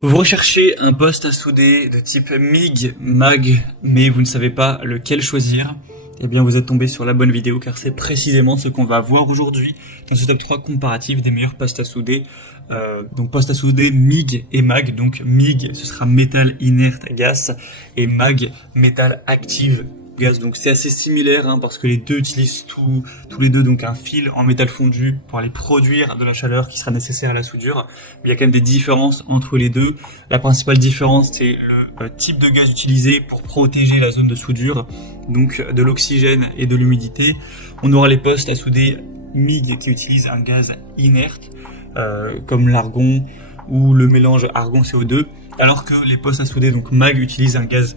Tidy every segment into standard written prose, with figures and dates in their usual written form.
Vous recherchez un poste à souder de type MIG, MAG, mais vous ne savez pas lequel choisir. Eh bien, vous êtes tombé sur la bonne vidéo car c'est précisément ce qu'on va voir aujourd'hui dans ce top 3 comparatif des meilleurs postes à souder. Donc, postes à souder MIG et MAG. Donc, MIG, ce sera métal inerte gas et MAG, métal active gaz. Donc, c'est assez similaire parce que les deux utilisent tous les deux donc un fil en métal fondu pour aller produire de la chaleur qui sera nécessaire à la soudure. Mais il y a quand même des différences entre les deux. La principale différence, c'est le type de gaz utilisé pour protéger la zone de soudure, donc de l'oxygène et de l'humidité. On aura les postes à souder MIG qui utilisent un gaz inerte, comme l'argon ou le mélange argon-CO2, alors que les postes à souder donc MAG utilisent un gaz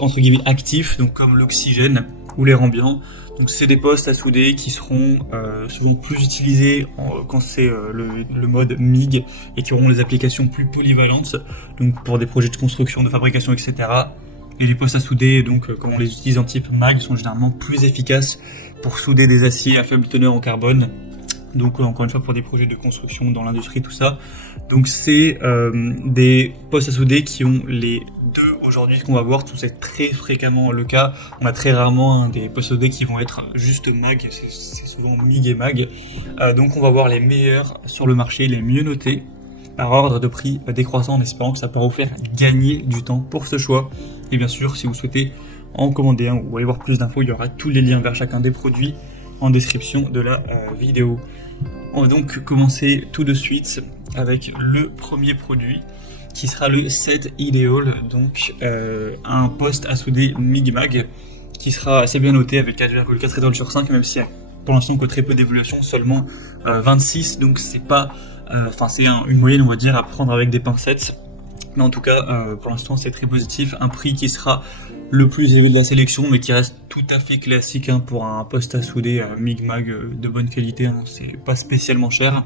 entre guillemets actif, donc comme l'oxygène ou l'air ambiant. Donc c'est des postes à souder qui seront souvent plus utilisés quand c'est le mode MIG et qui auront des applications plus polyvalentes, donc pour des projets de construction, de fabrication, etc. Et les postes à souder, donc comme on les utilise en type MAG, sont généralement plus efficaces pour souder des aciers à faible teneur en carbone. Donc encore une fois pour des projets de construction dans l'industrie, tout ça. Donc c'est des postes à souder qui ont les deux aujourd'hui, ce qu'on va voir, tout c'est très fréquemment le cas. On a très rarement des postes à souder qui vont être juste MAG, c'est souvent MIG et MAG. Donc on va voir les meilleurs sur le marché, les mieux notés, par ordre de prix décroissant, en espérant que ça pourra vous faire gagner du temps pour ce choix. Et bien sûr, si vous souhaitez en commander un ou aller voir plus d'infos, il y aura tous les liens vers chacun des produits en description de la vidéo. On va donc commencer tout de suite avec le premier produit qui sera le Set Ideal, donc un poste à souder MIG-MAG qui sera assez bien noté avec 4,4 étoiles sur 5, même si pour l'instant que très peu d'évolution, seulement 26, donc c'est pas, c'est une moyenne on va dire à prendre avec des pincettes, mais en tout cas pour l'instant c'est très positif. Un prix qui sera le plus élevé de la sélection, mais qui reste tout à fait classique pour un poste à souder MIG-MAG de bonne qualité, c'est pas spécialement cher.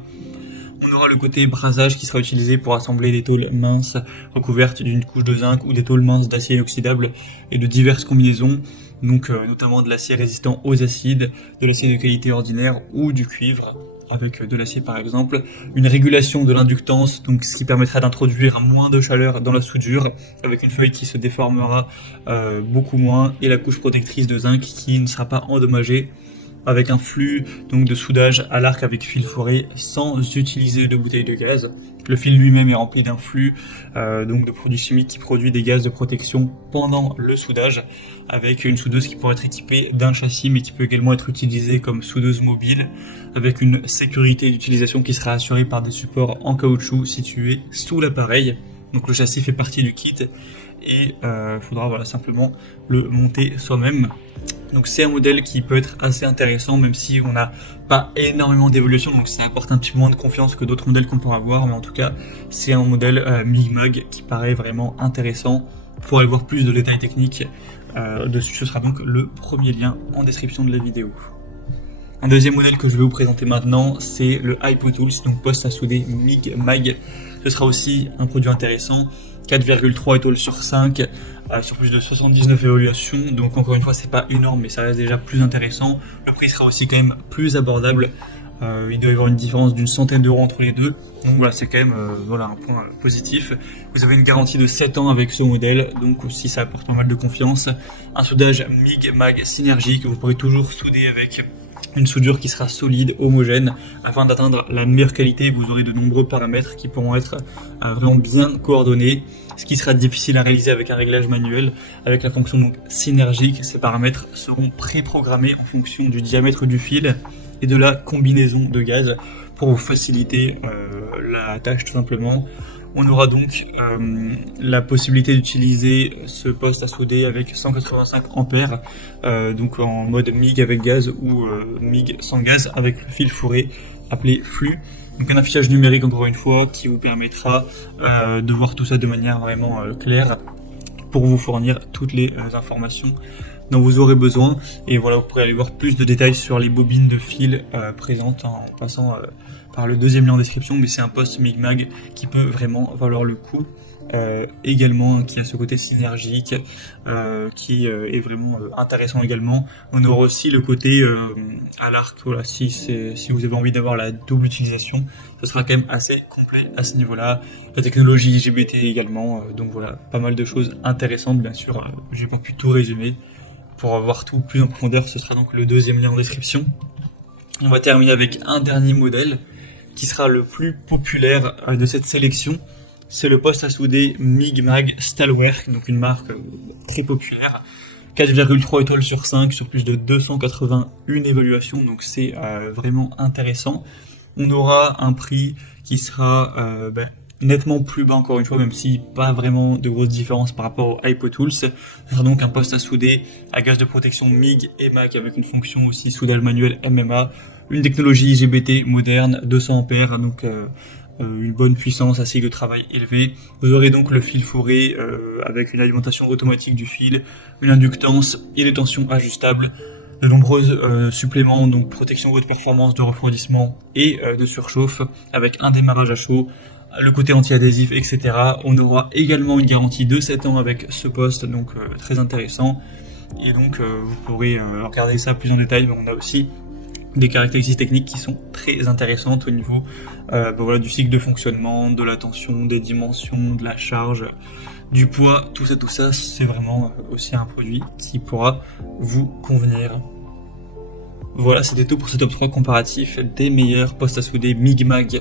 On aura le côté brasage qui sera utilisé pour assembler des tôles minces recouvertes d'une couche de zinc ou des tôles minces d'acier inoxydable et de diverses combinaisons, donc notamment de l'acier résistant aux acides, de l'acier de qualité ordinaire ou du cuivre avec de l'acier par exemple, une régulation de l'inductance, donc ce qui permettra d'introduire moins de chaleur dans la soudure avec une feuille qui se déformera beaucoup moins, et la couche protectrice de zinc qui ne sera pas endommagée, avec un flux donc de soudage à l'arc avec fil foré sans utiliser de bouteille de gaz. Le fil lui-même est rempli d'un flux donc de produits chimiques qui produit des gaz de protection pendant le soudage, avec une soudeuse qui pourrait être équipée d'un châssis mais qui peut également être utilisée comme soudeuse mobile, avec une sécurité d'utilisation qui sera assurée par des supports en caoutchouc situés sous l'appareil. Donc le châssis fait partie du kit et faudra simplement le monter soi-même. Donc c'est un modèle qui peut être assez intéressant, même si on n'a pas énormément d'évolution, donc ça apporte un petit peu moins de confiance que d'autres modèles qu'on pourra avoir, mais en tout cas c'est un modèle MIG-MAG qui paraît vraiment intéressant. Pour aller voir plus de détails techniques dessus, ce sera donc le premier lien en description de la vidéo. Un deuxième modèle que je vais vous présenter maintenant, c'est le HypoTools, donc poste à souder MIG-MAG. Ce sera aussi un produit intéressant, 4,3 étoiles sur 5, sur plus de 79 évaluations, donc encore une fois c'est pas énorme mais ça reste déjà plus intéressant. Le prix sera aussi quand même plus abordable, il doit y avoir une différence d'une centaine d'euros entre les deux, donc voilà, c'est quand même un point positif. Vous avez une garantie de 7 ans avec ce modèle, donc aussi ça apporte pas mal de confiance. Un soudage MIG-MAG synergique, vous pourrez toujours souder avec une soudure qui sera solide, homogène. Afin d'atteindre la meilleure qualité, vous aurez de nombreux paramètres qui pourront être vraiment bien coordonnés, ce qui sera difficile à réaliser avec un réglage manuel. Avec la fonction donc synergique, ces paramètres seront préprogrammés en fonction du diamètre du fil et de la combinaison de gaz pour vous faciliter la tâche tout simplement. On aura donc la possibilité d'utiliser ce poste à souder avec 185 ampères, donc en mode MIG avec gaz ou MIG sans gaz avec le fil fourré appelé flux. Donc un affichage numérique encore une fois qui vous permettra de voir tout ça de manière vraiment claire pour vous fournir toutes les informations dont vous aurez besoin. Et voilà, vous pourrez aller voir plus de détails sur les bobines de fil présentes en passant par le deuxième lien en description. Mais c'est un poste MIG-MAG qui peut vraiment valoir le coup. Également, qui a ce côté synergique, qui est vraiment intéressant également. On aura aussi le côté à l'arc, voilà, si vous avez envie d'avoir la double utilisation, ce sera quand même assez complet à ce niveau-là. La technologie IGBT également, donc voilà, pas mal de choses intéressantes, bien sûr, j'ai pas pu tout résumer. Pour avoir tout plus en profondeur, ce sera donc le deuxième lien en description. On va terminer avec un dernier modèle, qui sera le plus populaire de cette sélection. C'est le poste à souder MIG-MAG Stalwerk, donc une marque très populaire. 4,3 étoiles sur 5 sur plus de 281 évaluations, donc c'est vraiment intéressant. On aura un prix qui sera nettement plus bas encore une fois, même si pas vraiment de grosses différences par rapport au HypoTools. Ce sera donc un poste à souder à gage de protection MIG et MAG avec une fonction aussi soudage manuel MMA, une technologie IGBT moderne, 200 ampères, donc une bonne puissance, un cycle de travail élevé. Vous aurez donc le fil fourré avec une alimentation automatique du fil, une inductance et des tensions ajustables, de nombreux suppléments, donc protection haute performance de refroidissement et de surchauffe, avec un démarrage à chaud, le côté anti-adhésif, etc. On aura également une garantie de 7 ans avec ce poste, donc très intéressant. Et donc vous pourrez regarder ça plus en détail, mais on a aussi des caractéristiques techniques qui sont très intéressantes au niveau voilà, du cycle de fonctionnement, de la tension, des dimensions, de la charge, du poids, tout ça, c'est vraiment aussi un produit qui pourra vous convenir. Voilà, c'était tout pour ce top 3 comparatif des meilleurs postes à souder MIG-MAG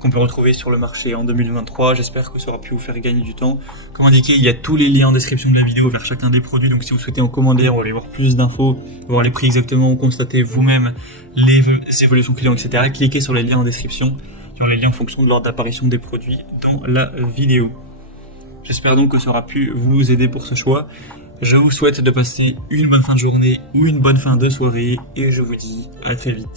qu'on peut retrouver sur le marché en 2023. J'espère que ça aura pu vous faire gagner du temps. Comme indiqué, il y a tous les liens en description de la vidéo vers chacun des produits, donc si vous souhaitez en commander, on va aller voir plus d'infos, voir les prix exactement, constater vous-même les évolutions clients, etc. Cliquez sur les liens en description, sur les liens en fonction de l'ordre d'apparition des produits dans la vidéo. J'espère donc que ça aura pu vous aider pour ce choix. Je vous souhaite de passer une bonne fin de journée ou une bonne fin de soirée et je vous dis à très vite.